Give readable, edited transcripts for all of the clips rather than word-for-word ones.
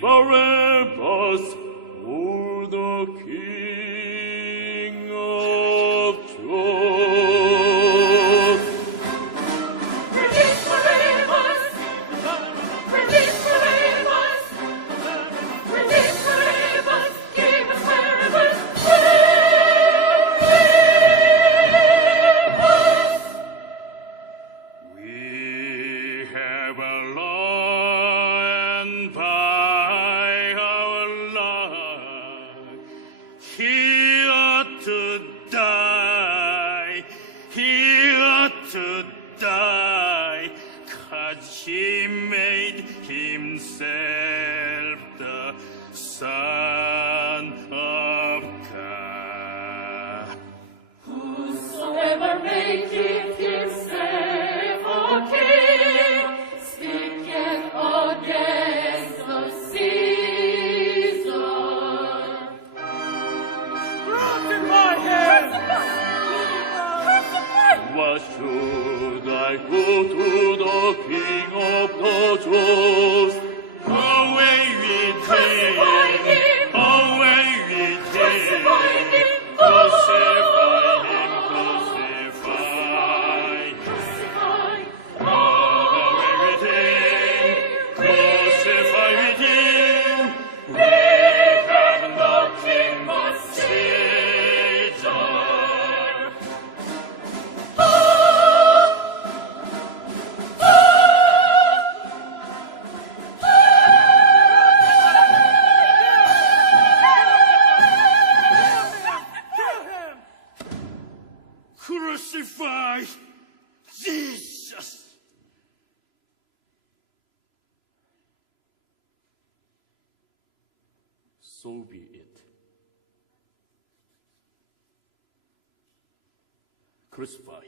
Barabbas for the King of Joy. Release Barabbas! Release Barabbas! Release Barabbas! Give us Barabbas! We have a law, and by our law, he ought to die. He ought to die, 'cause he made himself the Son of God. Whosoever maketh himself a king speaketh against the Caesar. Crucify him! Why should I go to the King of the Jews? Away with Crucify him! him! Away with Crucify him! him! Crucify him! Crucify! Crucify! Away with him! Crucify with him! We have no king but Caesar! Crucify Jesus! So be it. Crucify him.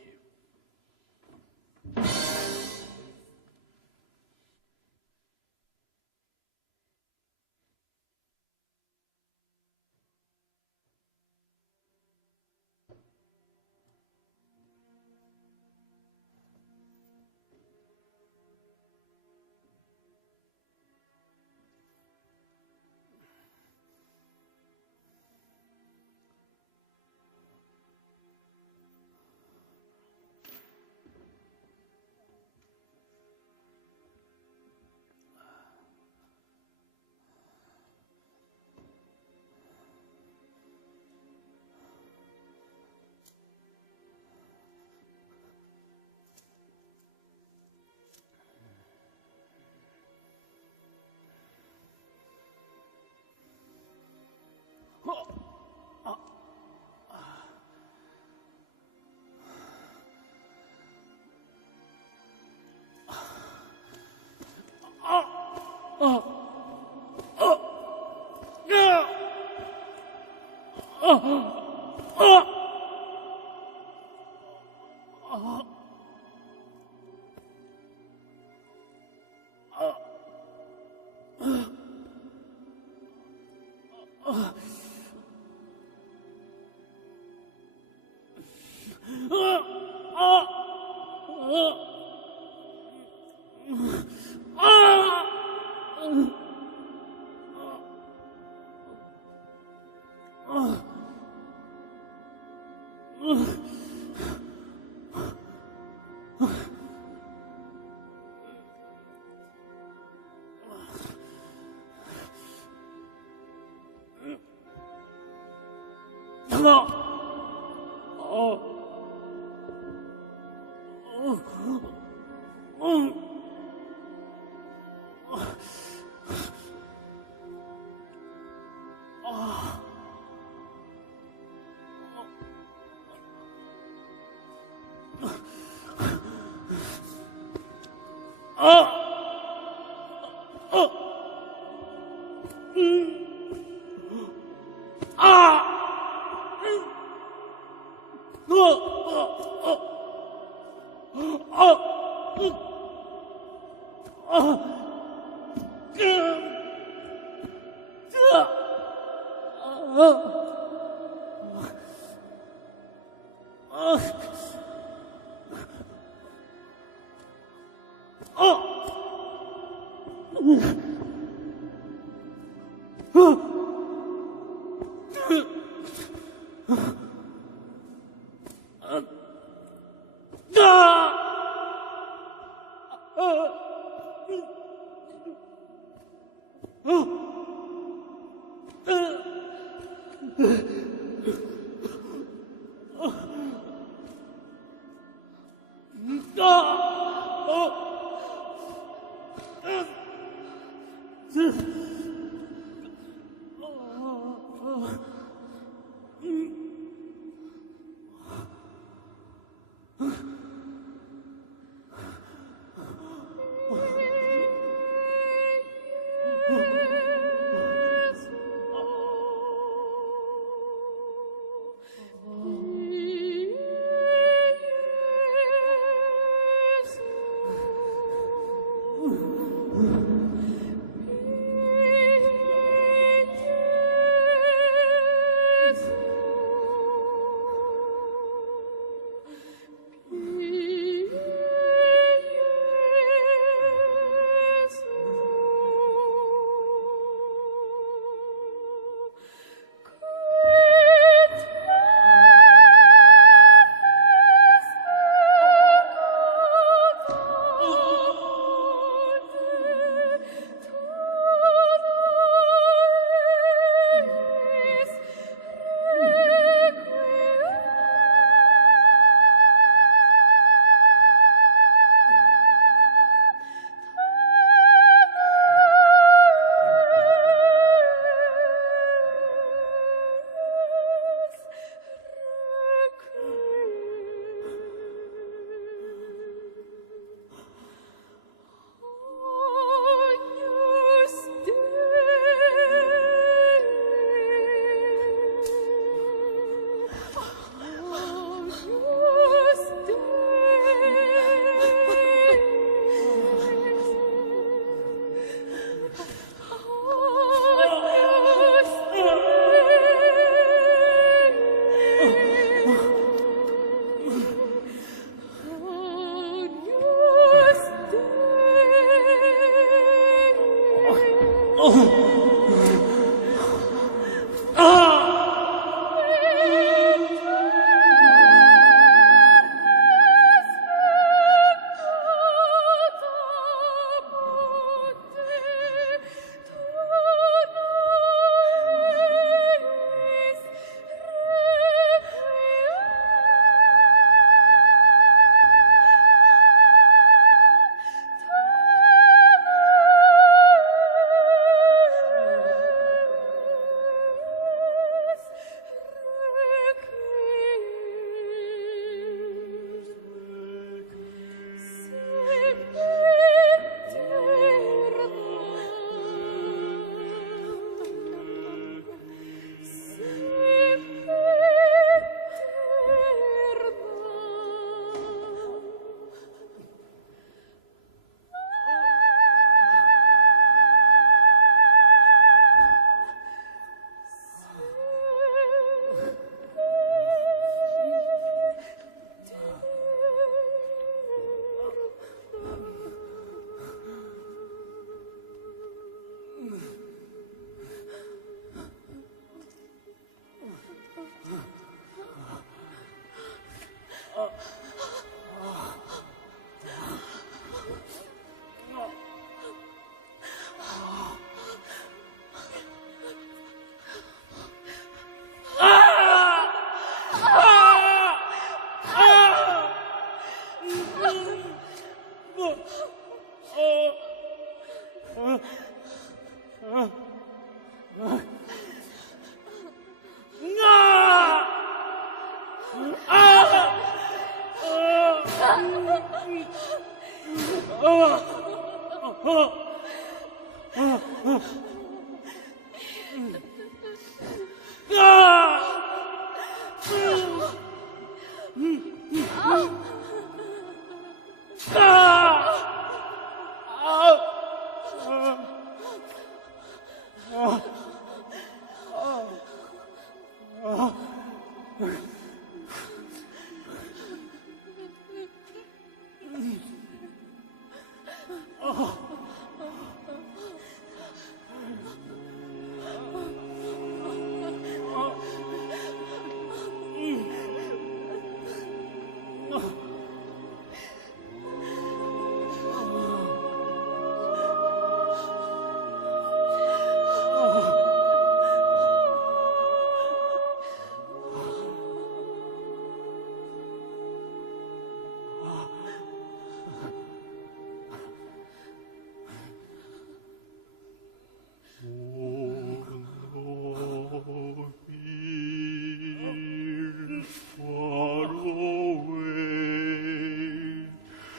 Far away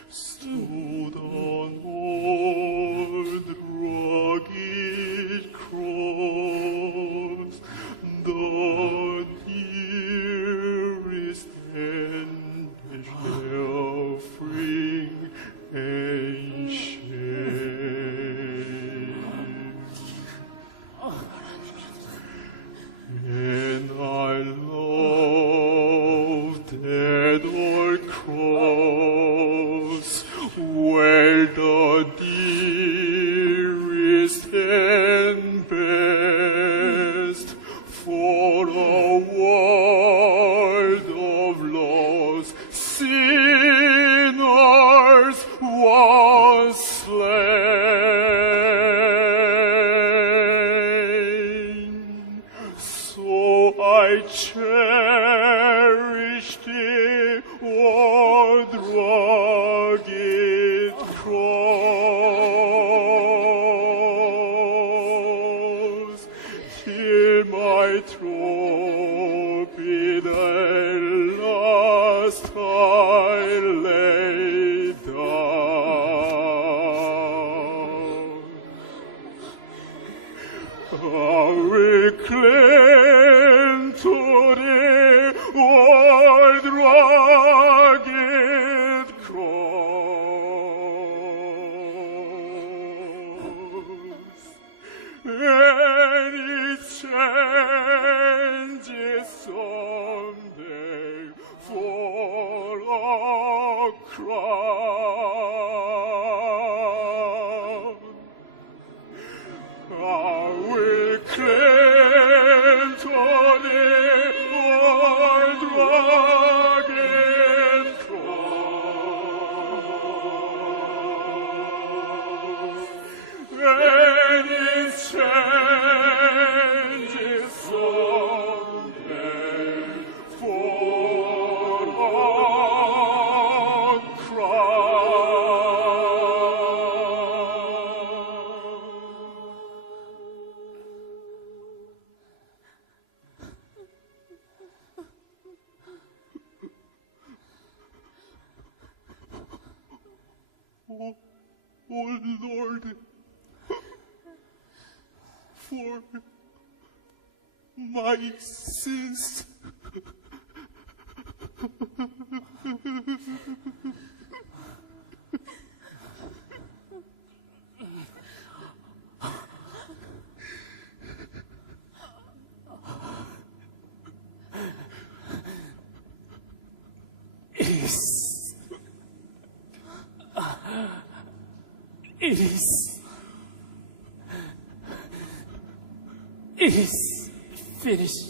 stood an old rugged cross, the nearest and sheltering ancient. And I love that old cross where the dearest and best for a world of lost sinners was slain. So I cherish the old rugged cross till my trophy at last I lay down. I will cling to the old rugged cross. Any changes someday for a crown. I will cling to the old rugged cross. Any changes someday for a crown. Oh Lord, for my sins. It is finished.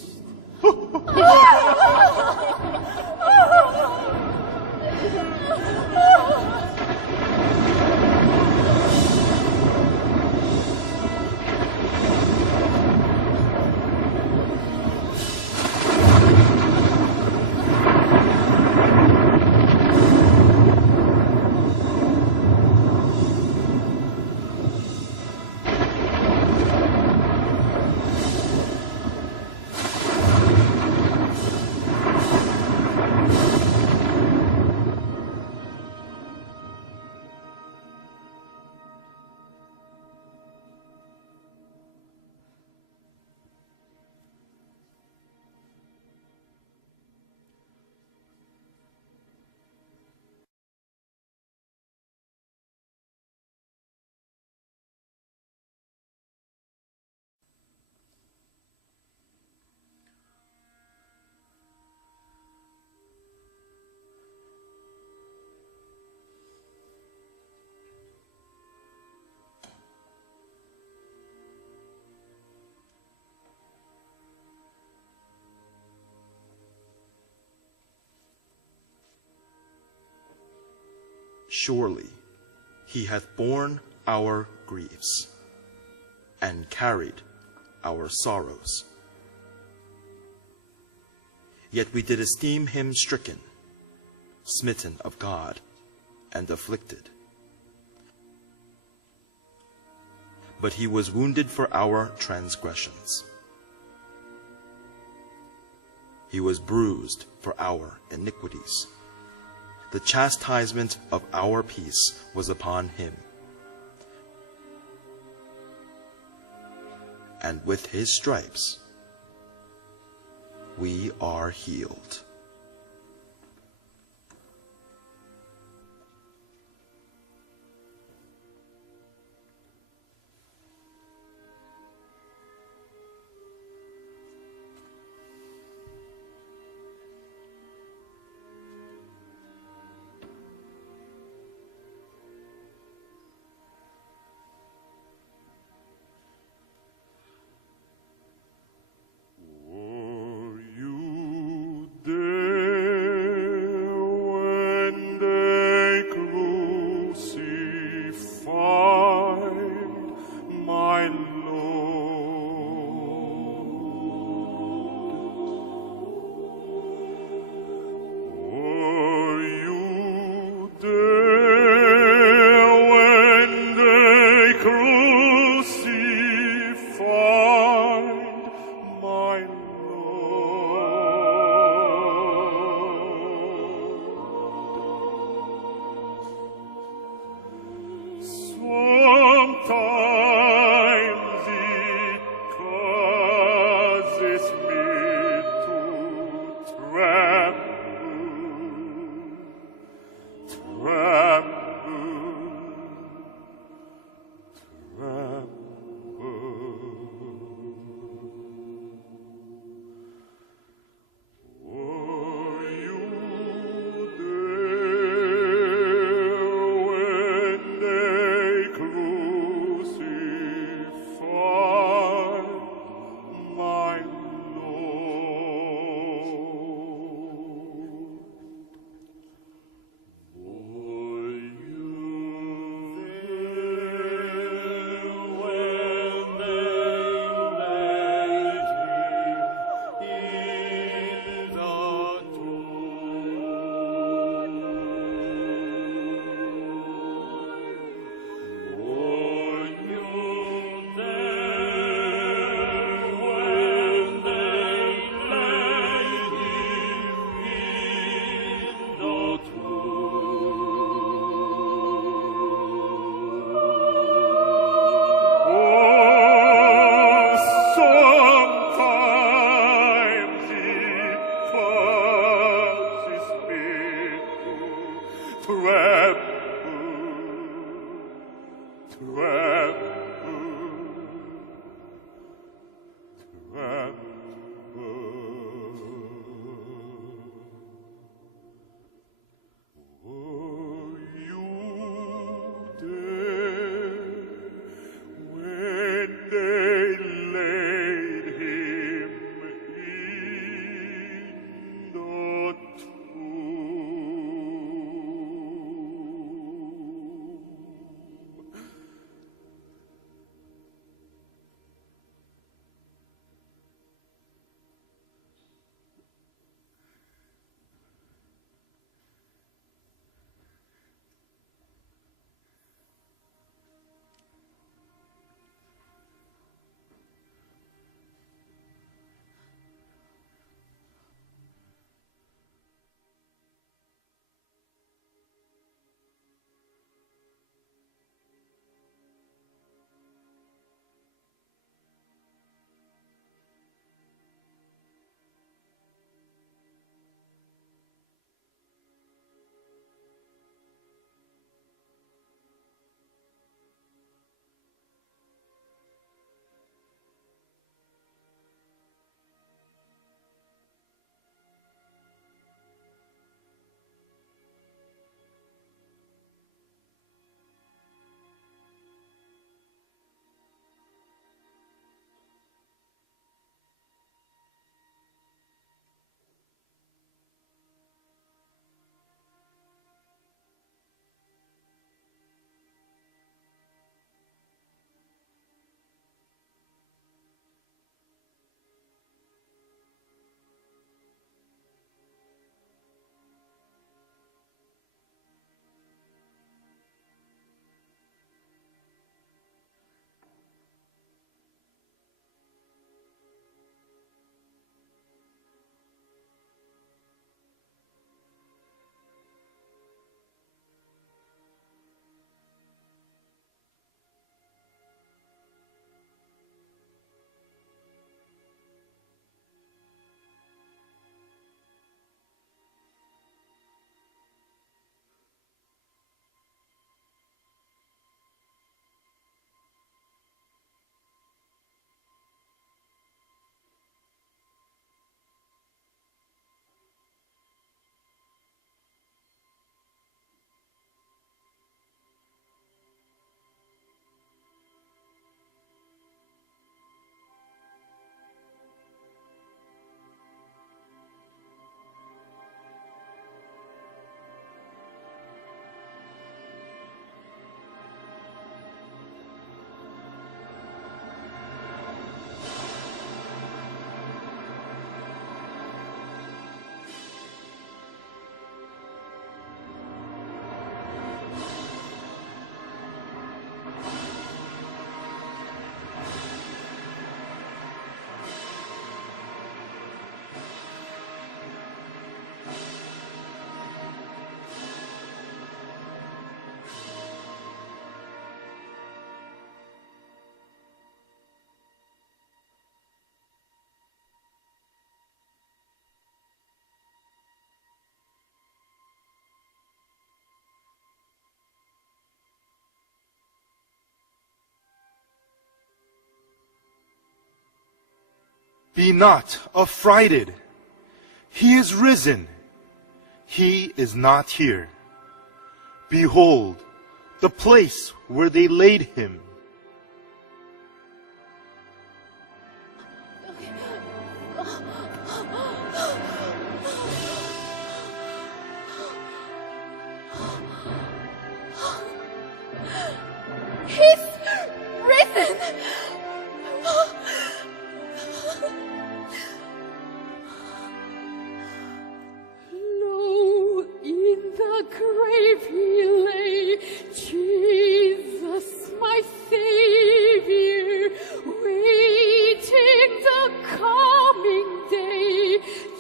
Surely he hath borne our griefs and carried our sorrows. Yet we did esteem him stricken, smitten of God, and afflicted. But he was wounded for our transgressions. He was bruised for our iniquities. The chastisement of our peace was upon him, and with his stripes we are healed. Were you there when they crucified my Lord? Were you there when they crucified my Lord? Sometimes it causes me to Were you there when they crucified my Lord? Were you there when they laid him in the tomb? Were you there when they laid him in the Sometimes it causes me to Were you there when they laid him in the tomb? Be not affrighted. He is risen. He is not here. Behold, the place where they laid him. He's risen! Lo, in the grave he lay, Jesus, my Savior, waiting the coming day,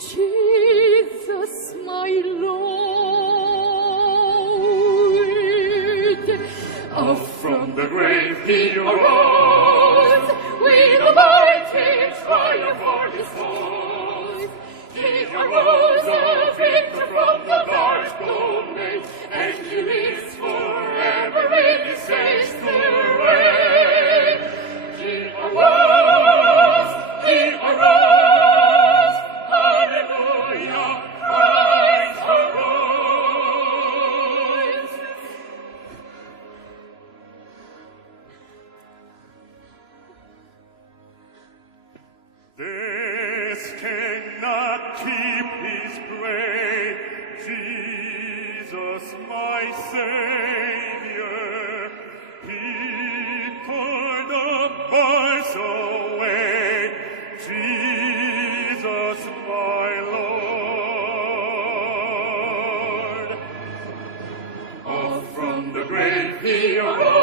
Jesus, my Lord. Up from the grave he arose, with a mighty triumph for his voice. He arose a victor from the dark domain, and he lives forever in his saints to reign. He arose, hallelujah, Christ arose. This cannot keep his grave, Jesus, my Savior. He tore the bars away, Jesus, my Lord. Up from the grave he arose.